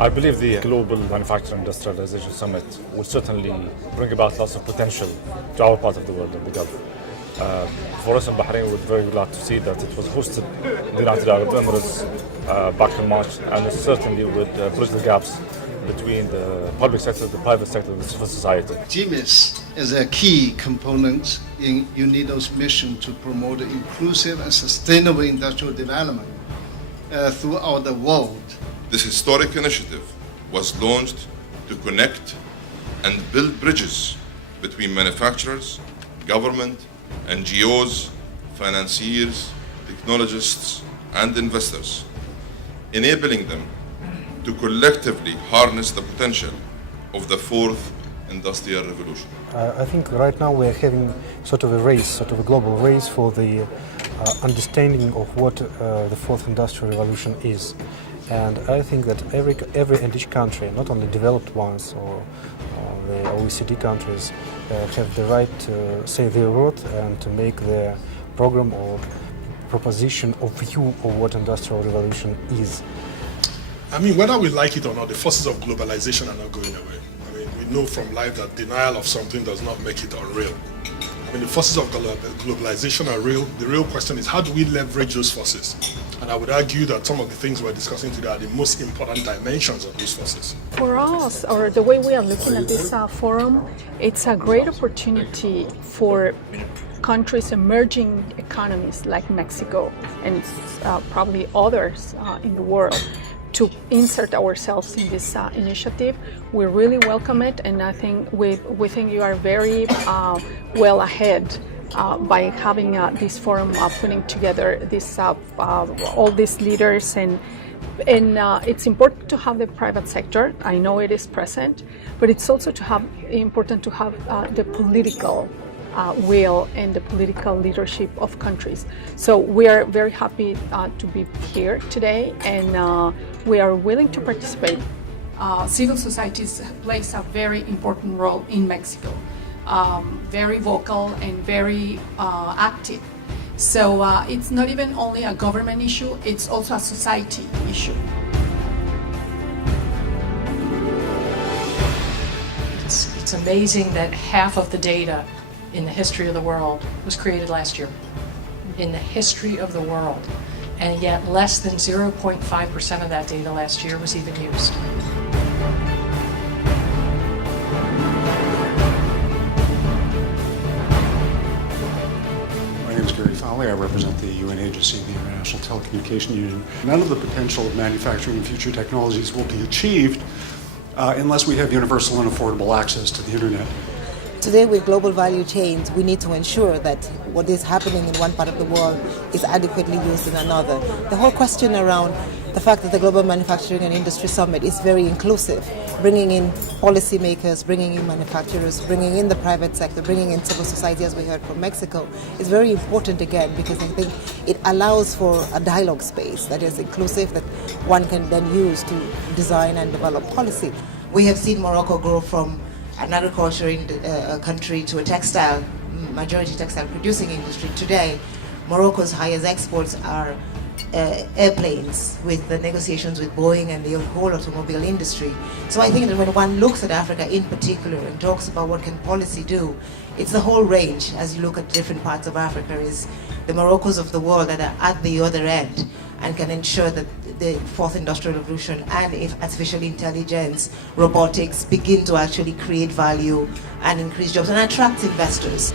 I believe the Global Manufacturing Industrialization Summit will certainly bring about lots of potential to our part of the world in the Gulf. For us in Bahrain, we're very glad to see that it was hosted in the United Arab Emirates back in March, and it certainly would bridge the gaps between the public sector, the private sector, and the civil society. GMIS is a key component in UNIDO's mission to promote inclusive and sustainable industrial development throughout the world. This historic initiative was launched to connect and build bridges between manufacturers, government, NGOs, financiers, technologists, and investors, enabling them to collectively harness the potential of the fourth industrial revolution. I think right now we're having sort of a race, sort of a global race for the understanding of what the fourth industrial revolution is. And I think that every and each country, not only developed ones or the OECD countries, have the right to say their word and to make their program or proposition or view of what industrial revolution is. I mean, whether we like it or not, the forces of globalization are not going away. I mean, we know from life that denial of something does not make it unreal. I mean, the forces of globalization are real. The real question is, how do we leverage those forces? And I would argue that some of the things we're discussing today are the most important dimensions of those forces. For us, or the way we are looking at this forum, it's a great opportunity for countries, emerging economies like Mexico and probably others in the world, to insert ourselves in this initiative. We really welcome it, and I think we think you are very well ahead by having this forum, putting together this all these leaders, and it's important to have the private sector. I know it is present, but it's also important to have the political will and the political leadership of countries. So we are very happy to be here today, and we are willing to participate. Civil society plays a very important role in Mexico, very vocal and very active. So it's not even only a government issue, it's also a society issue. It's amazing that half of the data in the history of the world was created last year. In the history of the world. And yet less than 0.5% of that data last year was even used. My name is Gary Fowley. I represent the UN agency, the International Telecommunication Union. None of the potential of manufacturing and future technologies will be achieved unless we have universal and affordable access to the internet. Today, with global value chains, we need to ensure that what is happening in one part of the world is adequately used in another. The whole question around the fact that the Global Manufacturing and Industry Summit is very inclusive, bringing in policymakers, bringing in manufacturers, bringing in the private sector, bringing in civil society, as we heard from Mexico, is very important again, because I think it allows for a dialogue space that is inclusive, that one can then use to design and develop policy. We have seen Morocco grow from an agriculture country to a majority textile producing industry. Today, Morocco's highest exports are airplanes, with the negotiations with Boeing and the whole automobile industry. So I think that when one looks at Africa in particular and talks about what can policy do, it's the whole range. As you look at different parts of Africa, is the Moroccos of the world that are at the other end and can ensure that the fourth industrial revolution and if artificial intelligence, robotics begin to actually create value and increase jobs and attract investors.